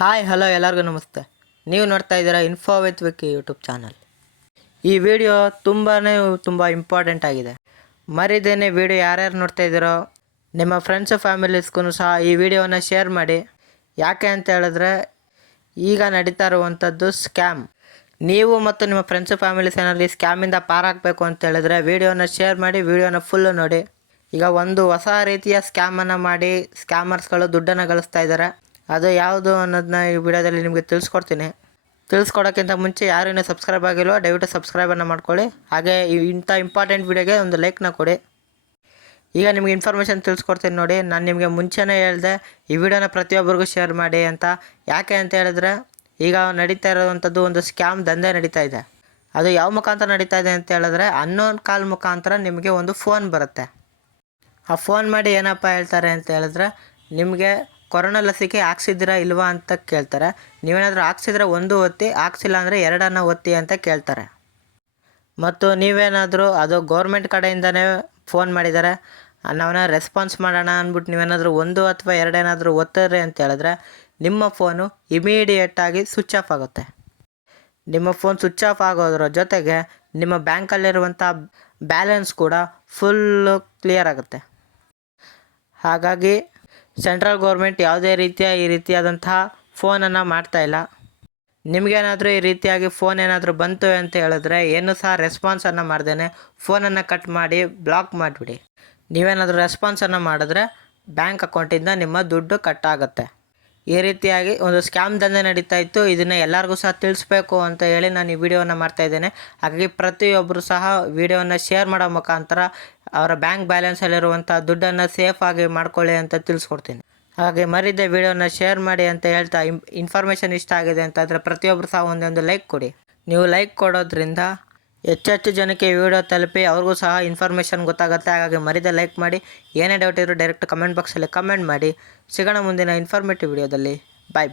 Hi hello ಎಲ್ಲರಿಗೂ ನಮಸ್ತೆ. ನೀವು ನೋಡ್ತಾ ಇದ್ದೀರಾ info with Vicky YouTube channel. ಈ ವಿಡಿಯೋ ತುಂಬ ಇಂಪಾರ್ಟೆಂಟ್ ಆಗಿದೆ. ಮರಿದೇನೆ ವಿಡಿಯೋ ಯಾರ್ಯಾರು ನೋಡ್ತಾ ಇದ್ದೀರೋ ನಿಮ್ಮ ಫ್ರೆಂಡ್ಸು ಫ್ಯಾಮಿಲೀಸ್ಗೂ ಸಹ ಈ ವಿಡಿಯೋನ ಶೇರ್ ಮಾಡಿ. ಯಾಕೆ ಅಂತ ಹೇಳಿದ್ರೆ ಈಗ ನಡೀತಾ ಇರುವಂಥದ್ದು ಸ್ಕ್ಯಾಮ್. ನೀವು ಮತ್ತು ನಿಮ್ಮ ಫ್ರೆಂಡ್ಸು ಫ್ಯಾಮಿಲೀಸ್ ಏನಾದರೂ ಈ ಸ್ಕ್ಯಾಮಿಂದ ಪಾರಾಗಬೇಕು ಅಂತ ಹೇಳಿದ್ರೆ ವಿಡಿಯೋನ ಶೇರ್ ಮಾಡಿ, ವಿಡಿಯೋನ ಫುಲ್ಲು ನೋಡಿ. ಈಗ ಒಂದು ಹೊಸ ರೀತಿಯ ಸ್ಕ್ಯಾಮನ್ನು ಮಾಡಿ ಸ್ಕ್ಯಾಮರ್ಸ್ಗಳು ದುಡ್ಡನ್ನು ಗಳಿಸ್ತಾ ಇದ್ದಾರೆ. ಅದು ಯಾವುದು ಅನ್ನೋದನ್ನ ಈ ವಿಡಿಯೋದಲ್ಲಿ ನಿಮಗೆ ತಿಳಿಸ್ಕೊಡೋಕ್ಕಿಂತ ಮುಂಚೆ ಯಾರು ಇನ್ನೂ ಸಬ್ಸ್ಕ್ರೈಬ್ ಆಗಿಲ್ವೋ ದಯವಿಟ್ಟು ಸಬ್ಸ್ಕ್ರೈಬನ್ನು ಮಾಡ್ಕೊಳ್ಳಿ. ಹಾಗೆ ಇಂಥ ಇಂಪಾರ್ಟೆಂಟ್ ವಿಡಿಯೋಗೆ ಒಂದು ಲೈಕ್ನ ಕೊಡಿ. ಈಗ ನಿಮಗೆ ಇನ್ಫಾರ್ಮೇಷನ್ ತಿಳಿಸ್ಕೊಡ್ತೀನಿ ನೋಡಿ. ನಾನು ನಿಮಗೆ ಮುಂಚೆನೇ ಹೇಳಿದೆ ಈ ವಿಡಿಯೋನ ಪ್ರತಿಯೊಬ್ಬರಿಗೂ ಶೇರ್ ಮಾಡಿ ಅಂತ. ಯಾಕೆ ಅಂತ ಹೇಳಿದ್ರೆ ಈಗ ನಡೀತಾ ಇರೋವಂಥದ್ದು ಒಂದು ಸ್ಕ್ಯಾಮ್ ದಂಧೆ ನಡೀತಾ ಇದೆ. ಅದು ಯಾವ ಮುಖಾಂತರ ನಡೀತಾ ಇದೆ ಅಂತ ಹೇಳಿದ್ರೆ ಅನ್ನೋನ್ ಕಾಲ್ ಮುಖಾಂತರ ನಿಮಗೆ ಒಂದು ಫೋನ್ ಬರುತ್ತೆ. ಆ ಫೋನ್ ಮಾಡಿ ಏನಪ್ಪ ಹೇಳ್ತಾರೆ ಅಂತ ಹೇಳಿದ್ರೆ ನಿಮಗೆ ಕೊರೋನಾ ಲಸಿಕೆ ಹಾಕ್ಸಿದ್ದೀರಾ ಇಲ್ವಾ ಅಂತ ಕೇಳ್ತಾರೆ. ನೀವೇನಾದರೂ ಹಾಕ್ಸಿದ್ರೆ 1 ಒತ್ತಿ, ಹಾಕ್ಸಿಲ್ಲ ಅಂದರೆ 2 ಒತ್ತಿ ಅಂತ ಕೇಳ್ತಾರೆ. ಮತ್ತು ನೀವೇನಾದರೂ ಅದು ಗೌರ್ಮೆಂಟ್ ಕಡೆಯಿಂದನೇ ಫೋನ್ ಮಾಡಿದ್ದಾರೆ, ನಾವನ್ನ ರೆಸ್ಪಾನ್ಸ್ ಮಾಡೋಣ ಅಂದ್ಬಿಟ್ಟು ನೀವೇನಾದರೂ 1 ಅಥವಾ 2 ಏನಾದರೂ ಒತ್ತಿದ್ರೆ ಅಂತ ಹೇಳಿದ್ರೆ ನಿಮ್ಮ ಫೋನು ಇಮಿಡಿಯೇಟಾಗಿ ಸ್ವಿಚ್ ಆಫ್ ಆಗುತ್ತೆ. ನಿಮ್ಮ ಫೋನ್ ಸ್ವಿಚ್ ಆಫ್ ಆಗೋದ್ರ ಜೊತೆಗೆ ನಿಮ್ಮ ಬ್ಯಾಂಕಲ್ಲಿರುವಂಥ ಬ್ಯಾಲೆನ್ಸ್ ಕೂಡ ಫುಲ್ಲು ಕ್ಲಿಯರ್ ಆಗುತ್ತೆ. ಹಾಗಾಗಿ ಸೆಂಟ್ರಲ್ ಗೌರ್ಮೆಂಟ್ ಯಾವುದೇ ಈ ರೀತಿಯಾದಂತಹ ಫೋನನ್ನು ಮಾಡ್ತಾಯಿಲ್ಲ. ನಿಮಗೇನಾದರೂ ಈ ರೀತಿಯಾಗಿ ಫೋನ್ ಏನಾದರೂ ಬಂತು ಅಂತ ಹೇಳಿದ್ರೆ ಏನೂ ಸಹ ರೆಸ್ಪಾನ್ಸನ್ನು ಮಾಡ್ದೇ ಫೋನನ್ನು ಕಟ್ ಮಾಡಿ ಬ್ಲಾಕ್ ಮಾಡಿಬಿಡಿ. ನೀವೇನಾದರೂ ರೆಸ್ಪಾನ್ಸನ್ನು ಮಾಡಿದ್ರೆ ಬ್ಯಾಂಕ್ ಅಕೌಂಟಿಂದ ನಿಮ್ಮ ದುಡ್ಡು ಕಟ್ ಆಗುತ್ತೆ. ಈ ರೀತಿಯಾಗಿ ಒಂದು ಸ್ಕ್ಯಾಮ್ ದಂಧೆ ನಡೀತಾ ಇತ್ತು. ಇದನ್ನು ಎಲ್ಲರಿಗೂ ಸಹ ತಿಳಿಸ್ಬೇಕು ಅಂತ ಹೇಳಿ ನಾನು ಈ ವಿಡಿಯೋನ ಮಾಡ್ತಾಯಿದ್ದೇನೆ. ಹಾಗಾಗಿ ಪ್ರತಿಯೊಬ್ಬರು ಸಹ ವಿಡಿಯೋನ ಶೇರ್ ಮಾಡೋ ಮುಖಾಂತರ ಅವರ ಬ್ಯಾಂಕ್ ಬ್ಯಾಲೆನ್ಸಲ್ಲಿರುವಂಥ ದುಡ್ಡನ್ನು ಸೇಫಾಗಿ ಮಾಡ್ಕೊಳ್ಳಿ ಅಂತ ತಿಳಿಸ್ಕೊಡ್ತೀನಿ. ಹಾಗೆ ಮರಿದೇ ವಿಡಿಯೋನ ಶೇರ್ ಮಾಡಿ ಅಂತ ಹೇಳ್ತಾ ಇನ್ಫಾರ್ಮೇಷನ್ ಇಷ್ಟ ಆಗಿದೆ ಅಂತಂದರೆ ಪ್ರತಿಯೊಬ್ಬರು ಸಹ ಒಂದೊಂದು ಲೈಕ್ ಕೊಡಿ. ನೀವು ಲೈಕ್ ಕೊಡೋದ್ರಿಂದ ಹೆಚ್ಚು ಜನಕ್ಕೆ ಈ ವಿಡಿಯೋ ತಲುಪಿ ಅವ್ರಿಗೂ ಸಹ ಇನ್ಫಾರ್ಮೇಷನ್ ಗೊತ್ತಾಗುತ್ತೆ. ಹಾಗಾಗಿ ಮರಿದೇ ಲೈಕ್ ಮಾಡಿ. ಏನೇ ಡೌಟ್ ಇದ್ದರೂ ಡೈರೆಕ್ಟ್ ಕಮೆಂಟ್ ಬಾಕ್ಸಲ್ಲಿ ಕಮೆಂಟ್ ಮಾಡಿ. ಸಿಗೋಣ ಮುಂದಿನ ಇನ್ಫಾರ್ಮೇಟಿವ್ ವಿಡಿಯೋದಲ್ಲಿ. ಬಾಯ್.